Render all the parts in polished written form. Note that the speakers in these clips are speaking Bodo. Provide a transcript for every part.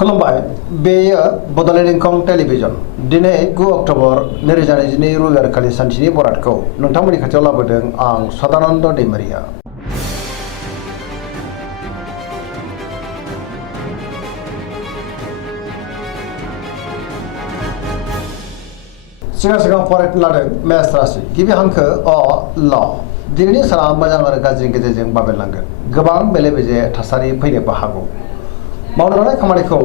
खुलुमबाय बेयो बड'लेण्ड इंखं टेलिभिजन दिनै 9 अक्ट'बर 2022 रबिबारखालि सानसेनि बरादखौ नोंथांमोननि खाथियाव लाबोदों आं सदानन्द दैमारिया। सिगां फरायनो लादों मेष राशि गिबि हांखो अ ल दिनैनि साना मोजां आरो गाज्रिनि गेजेरजों बाबेरलांगोन। गोबां बेले बेजे थासारि फैनोबो हागौ। मावनो लानाय खामानिखौ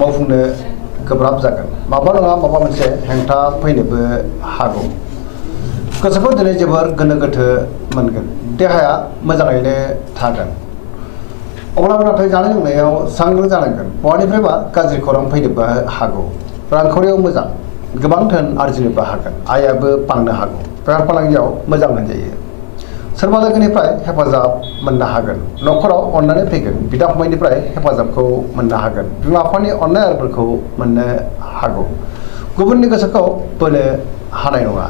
मावफुंनो गोब्राब जागोन। माबा नङा माबा मोनसे हेंथा फैनोबो हागौ। गोसोखौ दिनै जोबोर गोनो गोथो मोनगोन। देहाया मोजाङैनो थागोन। अब्लाबो नाथाय जानाय लोंनायाव सांग्रां जानांगोन। बहानिफ्रायबा गाज्रि खौरां फैनोबो हागौ। रांखावरियाव मोजां गोबां धोन आरजिनोबो हागोन। आयाबो बांनो हागौ। बेफार फालांगियाव मोजां होनजायो। सोरबा लोगोनिफ्राय हेफाजाब मोननो हागोन। न'खराव अननानै फैगोन। बिदा फंबायनिफ्राय हेफाजाबखौ मोननो हागोन। बिमा बिफानि अननाय आरोफोरखौ मोननो हागौ। गुबुननि गोसोखौ बोनो हानाय नङा।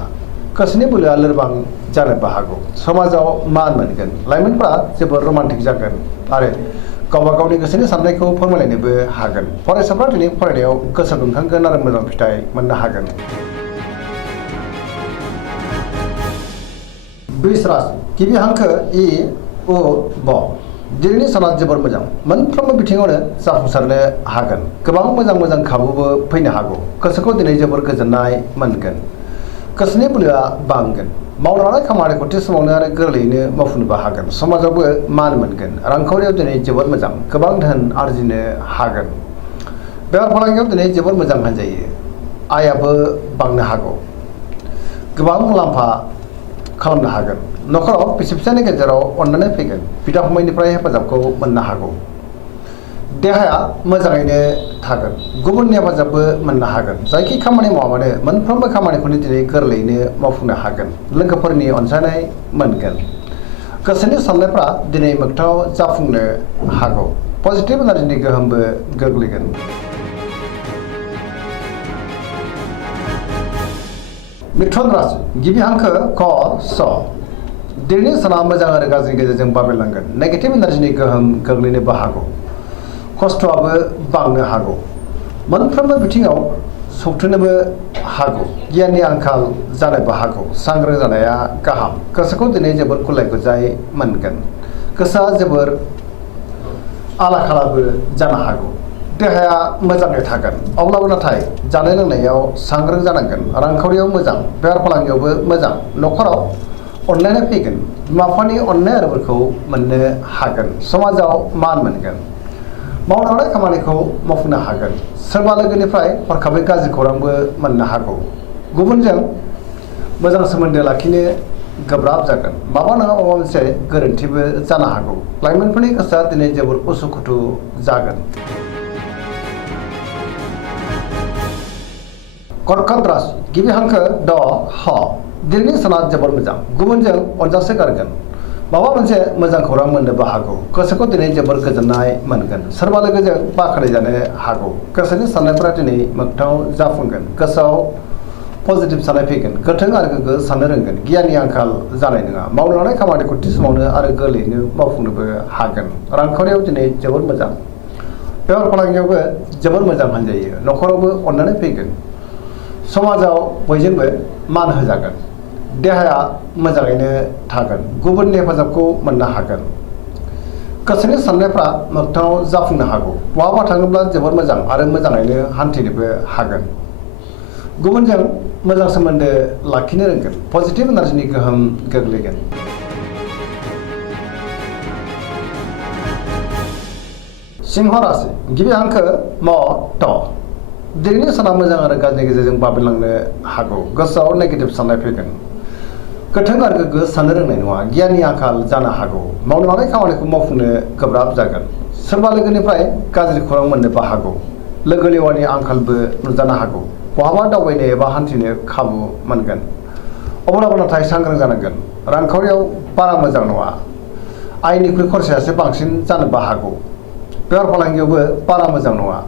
गोसोनि बोलोआ लोरबां जानोबो हागौ। समाजाव मान मोनगोन। लाइमोनफ्रा जोबोर रमान्टिक जागोन आरो गावबा गावनि गोसोनि साननायखौ फोरमायलायनोबो हागोन। फरायसाफ्रा दिनै फरायनायाव गोसो दुंखांगोन आरो मोजां फिथाइ मोननो हागोन। वृष राशि गिबि हांखो इ उ ब दिनैनि साना जोबोर मोजां। मोनफ्रोमबो बिथिङावनो जाफुंसारनो हागोन। गोबां मोजां खाबुबो फैनो हागौ। गोसोखौ दिनै जोबोर गोजोननाय मोनगोन। गोसोनि बोलोआ बांगोन। मावनो लानाय खामानिखौ थि समावनो आरो गोरलैयैनो मावफुंनोबो हागोन। समाजावबो मान मोनगोन। रांखावरियाव दिनै जोबोर मोजां। गोबां धोन आरजिनो हागोन। बेफार फालांगियाव दिनै जोबोर मोजां होनजायो। आयाबो बांनो हागौ। गोबां मुलाम्फा खालामनो हागोन। न'खराव बिसि फिसायनि गेजेराव अननानै फैगोन। बिदा फंबायनिफ्राय हेफाजाबखौ मोननो हागौ। देहाया मोजाङैनो थागोन। गुबुननि हेफाजाबबो मोननो हागोन। जायखि खामानि मावा मानो मोनफ्रोमबो खामानिखौनो दिनै गोरलैयैनो मावफुंनो हागोन। लोगोफोरनि अनसायनाय मोनगोन। गोसोनि साननायफ्रा दिनै मोगथाङाव जाफुंनो हागौ। पजिटिभ एनार्जिनि गोहोमबो गोग्लैगोन। मिथुन राशि गिबि हांखो क स दिनैनि साना मोजां आरो गाज्रिनि गेजेरजों बाबेरलांगोन। नेगेटिभ एनार्जिनि गोहोम गोग्लैनोबो हागौ। खस्थ'आबो बांनो हागौ। मोनफ्रोमबो बिथिङाव सौथुनोबो हागौ। गियाननि आंखाल जानोबो हागौ। सांग्रां जानाया गाहाम। गोसोखौ दिनै जोबोर गुलाय गुजाय मोनगोन। गोसोआ जोबोर आला खालाबो जानो हागौ। देहाया मोजाङै थागोन। अब्लाबो नाथाय जानाय लोंनायाव सांग्रां जानांगोन। रांखावरियाव मोजां। बेफार फालांगियावबो मोजां। न'खराव अनलायनाय फैगोन। बिमा बिफानि अननाय आरोफोरखौ मोननो हागोन। समाजाव मान मोनगोन। मावनो लानाय खामानिखौ मावफुंनो हागोन। सोरबा लोगोनिफ्राय हरखाबै गाज्रि खौरांबो मोननो हागौ। गुबुनजों मोजां सोमोन्दो लाखिनो गोब्राब जागोन। माबा नङा माबा मोनसे गोरोन्थिबो जानो हागौ। लाइमोनफोरनि गोसोआ दिनै जोबोर उसुखुथु जागोन। कर्कट राशि गिबि हांखो ड ह दिनैनि साना जोबोर मोजां। गुबुनजों अनजासो गारगोन। माबा मोनसे मोजां खौरां मोननोबो हागौ। गोसोखौ दिनै जोबोर गोजोननाय मोनगोन। सोरबा लोगोजों बाख्नायजानो हागौ। गोसोनि साननायफोरा दिनै मोगथाङाव जाफुंगोन। गोसोआव पजिटिभ साननाय फैगोन। गोथों आरो गोग्गो साननो रोंगोन। गियाननि आंखाल जानाय नङा। मावनो लानाय खामानिखौ थि समावनो आरो गोरलैयैनो मावफुंनोबो हागोन। रांखावरियाव दिनै जोबोर मोजां। बेफार फालांगियावबो जोबोर मोजां होनजायो। न'खरावबो अननानै फैगोन। समाजाव बयजोंबो मान होजागोन। देहाया मोजाङैनो थागोन। गुबुननि हेफाजाबखौ मोननो हागोन। गोसोनि साननायफ्रा मोगथाङाव जाफुंनो हागौ। बहाबा थाङोब्ला जोबोर मोजां आरो मोजाङैनो हान्थिनोबो हागोन। गुबुनजों मोजां सोमोन्दो लाखिनो रोंगोन। पजिटिभ एनार्जिनि गोहोम गोग्लैगोन। सिंह राशि गिबि हांखो म ट दिनैनि साना मोजां आरो गाज्रिनि गेजेरजों बाबेरलांनो हागौ। गोसोआव नेगेटिभ साननाय फैगोन। गोथों आरो गोग्गो साननो रोंनाय नङा। गियाननि आंखाल जानो हागौ। मावनो लानाय खामानिखौ मावफुंनो गोब्राब जागोन। सोरबा लोगोनिफ्राय गाज्रि खौरां मोननोबो हागौ। लोगो लेवानि आंखालबो नुजानो हागौ। बहाबा दावबायनो एबा हान्थिनो खाबु मोनगोन। अब्लाबो नाथाय सांग्रां जानांगोन। रांखावरियाव बारा मोजां नङा। आयनिख्रुइ खरसायासो बांसिन जानोबो हागौ। बेफार फालांगियावबो बारा मोजां नङा।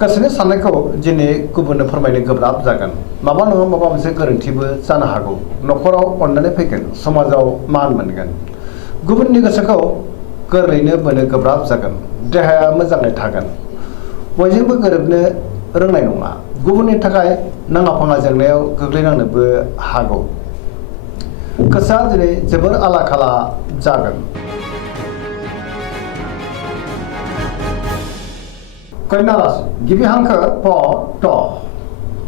गोसोनि साननायखौ दिनै गुबुननो फोरमायनो गोब्राब जागोन। माबा नङा माबा मोनसे गोरोन्थिबो जानो हागौ। न'खराव अननानै फैगोन। समाजाव मान मोनगोन। गुबुननि गोसोखौ गोरलैयैनो बोनो गोब्राब जागोन। देहाया मोजाङै थागोन। बयजोंबो गोरोबनो रोंनाय नङा, गुबुननि थाखाय नाङा फाङा जेंनायाव गोग्लैनांनोबो हागौ। गोसोआ दिनै जोबोर आला खाला जागोन। कन्या राशि गिबि हांखो प ट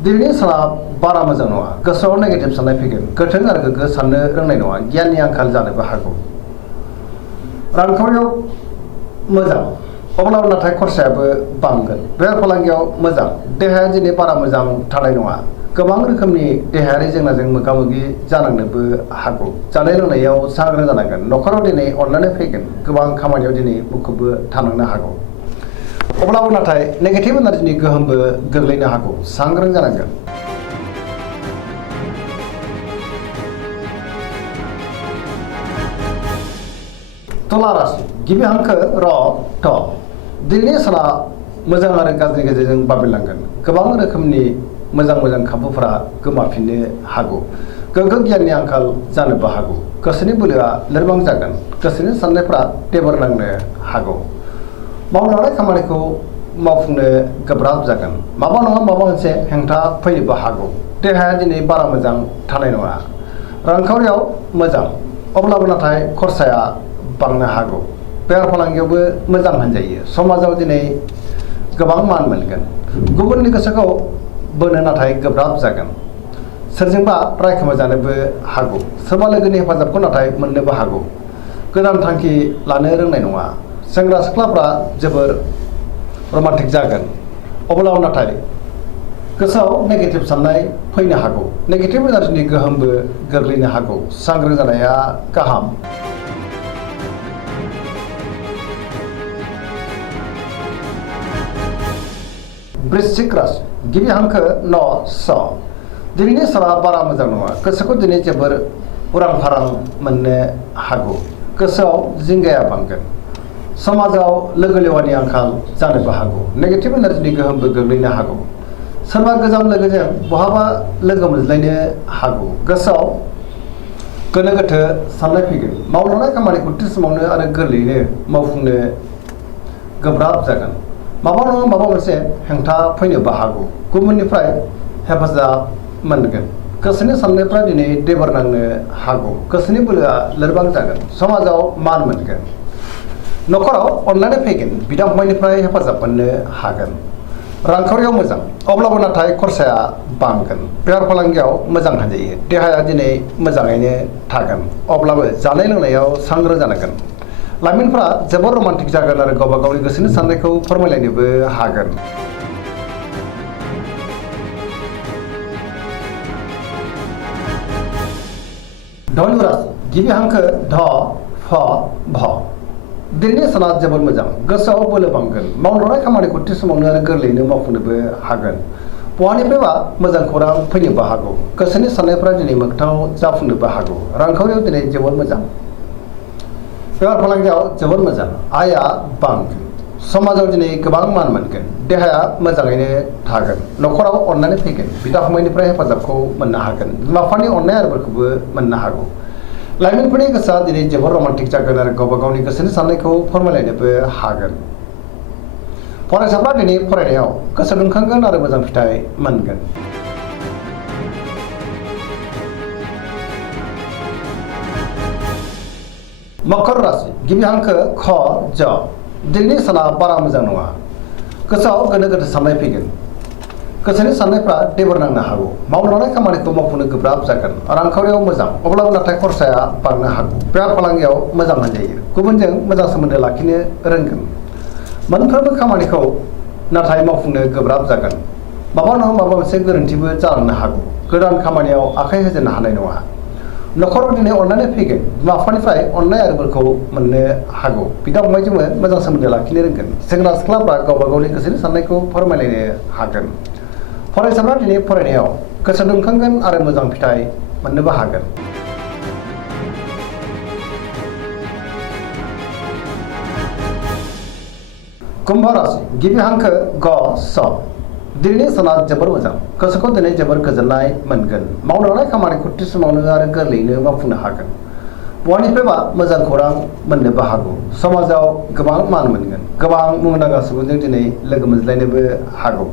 दिनैनि साना बारा मोजां नङा, गोसोआव नेगेटिभ साननाय फैगोन, गोथों आरो गोग्गो साननो रोंनाय नङा, गियाननि आंखाल जानोबो हागौ। रांखावरियाव मोजां, अब्लाबो नाथाय खरसायाबो बांगोन। बेफार फालांगियाव मोजां, देहाया दिनै बारा मोजां थानाय नङा, गोबां रोखोमनि देहायारि जेंनाजों मोगा मोगि जानांनोबो हागौ। जानाय लोंनायाव सांग्रां जानांगोन, न'खराव दिनै अनलायनाय फैगोन, गोबां खामानियाव दिनै मुखुबबो थानांनो हागौ। अब्लाबो नाथाय नेगेटिभ एनार्जिनि गोहोमबो गोग्लैनो हागौ, सांग्रां जानांगोन। तुला राशि गिबि हांखो र थ दिनैनि साना मोजां आरो गाज्रि गेजेरजों बाबेरलांगोन, गोबां रोखोमनि मोजां खाबुफोरा गोमाफिननो हागौ, गोग्गो गियाननि आंखाल जानोबो हागौ, गोसोनि बोलोआ लोरबां जागोन, गोसोनि साननायफ्रा टेबोर नांनो हागौ, मावनो लानाय खामानिखौ मावफुंनो गोब्राब जागोन, माबा नङा माबा मोनसे हेंथा फैनोबो हागौ। देहाया दिनै बारा मोजां थानाय नङा, रांखावरियाव मोजां, अब्लाबो नाथाय खरसाया बांनो हागौ। बेफार फालांगियावबो मोजां होनजायो, समाजाव दिनै गोबां मान मोनगोन, गुबुननि गोसोखौ बोनो नाथाय गोब्राब जागोन, सोरजोंबा रायखोमाजानोबो हागौ, सोरबा लोगोनि हेफाजाबखौ नाथाय मोननोबो हागौ, गोदान थांखि लानो रोंनाय नङा, सेंग्रा सिख्लाफ्रा जोबोर रमान्टिक जागोन, अब्लाबो नाथाय गोसोआव नेगेटिभ साननाय फैनो हागौ, नेगेटिभ एनार्जिनि गोहोमबो गोग्लैनो हागौ, सांग्रां जानाया गाहाम। वृश्चिक राशि गिबि हांखो न स दिनैनि साना बारा मोजां नङा, गोसोखौ दिनै जोबोर उरां फारां मोननो हागौ, गोसोआव जिंगाया बांगोन, समाजाव लोगो लेवानि आंखाल जानोबो हागौ, नेगेटिभ एनार्जिनि गोहोमबो गोग्लैनो हागौ, सोरबा गोजाम लोगोजों बहाबा लोगो मोनज्लायनो हागौ, गोसोआव गोनो गोथो साननाय फैगोन, मावलांनाय खामानिखौ थि समावनो आरो गोरलैयैनो मावफुंनो गोब्राब जागोन, माबा नङा माबा मोनसे हेंथा फैनोबो हागौ, गुबुननिफ्राय हेफाजाब मोनगोन, गोसोनि साननायफ्रा दिनै देबर नांनो हागौ, गोसोनि बोलोआ लोरबां जागोन, समाजाव मान मोनगोन, न'खराव अनलायनाय फैगोन, बिदा फंबायनिफ्राय हेफाजाब मोननो हागोन, रांखावरियाव मोजां, अब्लाबो नाथाय खरसाया बांगोन, बेफार फालांगियाव मोजां होनजायो, देहाया दिनै मोजाङैनो थागोन, अब्लाबो जानाय लोंनायाव सांग्रां जानांगोन, लाइमोनफ्रा जोबोर रमान्टिक जागोन आरो गावबा गावनि गोसोनि साननायखौ फोरमायलायनोबो हागोन। धनु राशि गिबि हांखो ध फ भ दिनैनि साना जोबोर मोजां, गोसोआव बोलो बांगोन, मावलांनाय खामानिखौ थि समावनो आरो गोरलैयैनो मावफुंनोबो हागोन, बहानिफ्रायबा मोजां खौरां फैनोबो हागौ, गोसोनि साननायफ्रा दिनै मोगथाङाव जाफुंनोबो हागौ, रांखावरियाव दिनै जोबोर मोजां, बेफार फालांगियाव जोबोर मोजां, आयआ बांगोन, समाजाव दिनै गोबां मान मोनगोन, देहाया मोजाङैनो थागोन, न'खराव अननानै फैगोन, बिदा फंबायनिफ्राय हेफाजाबखौ मोननो हागोन, बिमा बिफानि अननाय आरोफोरखौबो मोननो हागौ, लाइमोनफोरनि गोसोआ दिनै जोबोर रमान्टिक जागोन आरो गावबा गावनि गोसोनि साननायखौ फोरमायलायनोबो हागोन, फरायसाफ्रा दिनै फरायनायाव गोसो दुंखांगोन आरो मोजां फिथाइ मोनगोन। मकर राशि गिबि हांखो ख ज दिनैनि साना बारा मोजां नङा, गोसोआव गोनो गोथो साननाय फैगोन, गोसोनि साननायफ्रा देबर नांनो हागौ, मावनो लानाय खामानिखौ मावफुंनो गोब्राब जागोन, रांखावरियाव मोजां, अब्लाबो नाथाय खरसाया बांनो हागौ, बेफार फालांगियाव मोजां होनजायो, गुबुनजों मोजां सोमोन्दो लाखिनो रोंगोन, मोनफ्रोमबो खामानिखौ नाथाय मावफुंनो गोब्राब जागोन, माबा नङा माबा मोनसे गोरोन्थिबो जालांनो हागौ, गोदान खामानियाव आखाइ होजेननो हानाय नङा, न'खराव दिनै अननानै फैगोन, बिमा बिफानिफ्राय अननाय आरो बोरखौ मोननो हागौ, बिदा फंबायजोंबो मोजां सोमोन्दो लाखिनो रोंगोन, सेंग्रा सिख्लाफ्रा गावबा गावनि गोसोनि साननायखौ फोरमायलायनो हागोन, फरायसाफ्रा दिनै फरायनायाव गोसो दुंखांगोन आरो मोजां फिथाइ मोननोबो हागोन। कुम्भ राशि गिबि हांखो ग स दिनैनि साना जोबोर मोजां, गोसोखौ दिनै जोबोर गोजोननाय मोनगोन, मावनो लानाय खामानिखौ थि समावनो आरो गोरलैयैनो मावफुंनो हागोन, बहानिफ्रायबा मोजां खौरां मोननोबो हागौ समाजाव गोबां मान मोनगोन गोबां मुंदांखा सुबुंजों दिनै लोगो मोनज्लायनोबो हागौ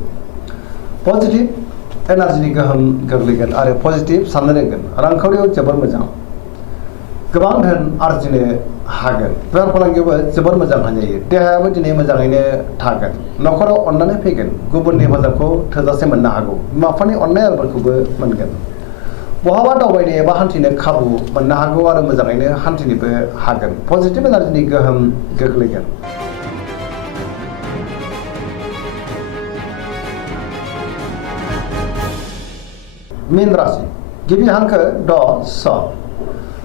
पजिटिभ एनार्जिनि गोहोम गोग्लैगोन आरो पजिटिभ साननो रोंगोन रांखावरियाव जोबोर मोजां गोबां धोन आरजिनो हागोन बेफार फालांगियावबो जोबोर मोजां होनजायो देहायाबो दिनै मोजाङैनो थागोन न'खराव अननानै फैगोन गुबुननि हेफाजाबखौ थोजासे मोननो हागौ बिमा बिफानि अननाय आदरफोरखौबो मोनगोन बहाबा दावबायनो एबा हान्थिनो खाबु मोननो हागौ आरो मोजाङैनो हान्थिनोबो हागोन पजिटिभ एनार्जिनि गोहोम गोग्लैगोन मीन राशि गिबि हांखो ड स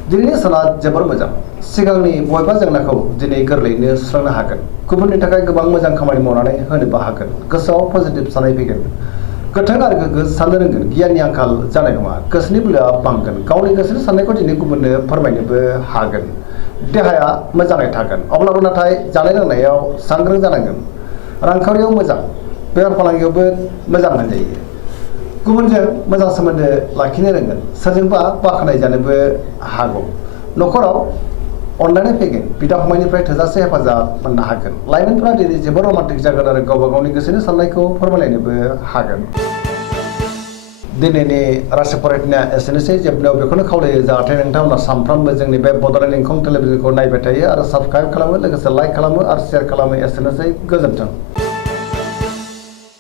दिनैनि साना जोबोर मोजां सिगांनि बबेबा जेंनाखौ दिनै गोरलैयैनो सुस्रांनो हागोन गुबुननि थाखाय गोबां मोजां खामानि मावनानै होनोबो हागोन गोसोआव पजिटिभ साननाय फैगोन गोथों आरो गोग्गो साननो रोंगोन गियाननि आंखाल जानाय नङा गोसोनि बोलोआ बांगोन गावनि गोसोनि साननायखौ दिनै गुबुननो फोरमायनोबो हागोन देहाया मोजाङै थागोन अब्लाबो नाथाय जानाय लोंनायाव सांग्रां जानांगोन रांखावरियाव मोजां बेफार फालांगियावबो मोजां होनजायो गुबुनजों मोजां सोमोन्दो लाखिनो रोंगोन सोरजोंबा बाख्नाय जानोबो हागौ न'खराव अनलायनाय फैगोन बिदा फंबायनिफ्राय थोजासे हेफाजाब मोननो हागोन लाइमोनफोरा दिनै जोबोर रमान्टिक जागोन आरो गावबा गावनि गोसोनि साननायखौ फोरमायलायनोबो हागोन दिनैनि राशि फरायनाया एसेनोसै जोबनायाव बेखौनो खावलायो जाहाथे नोंथांमोना सानफ्रोमबो जोंनि बे बड'लेण्ड इंखं टेलिभिजनखौ नायबाय थायो आरो साबस्क्राइब खालामो लोगोसे लाइक खालामो आरो शेयार खालामो एसेनोसै गोजोन्थों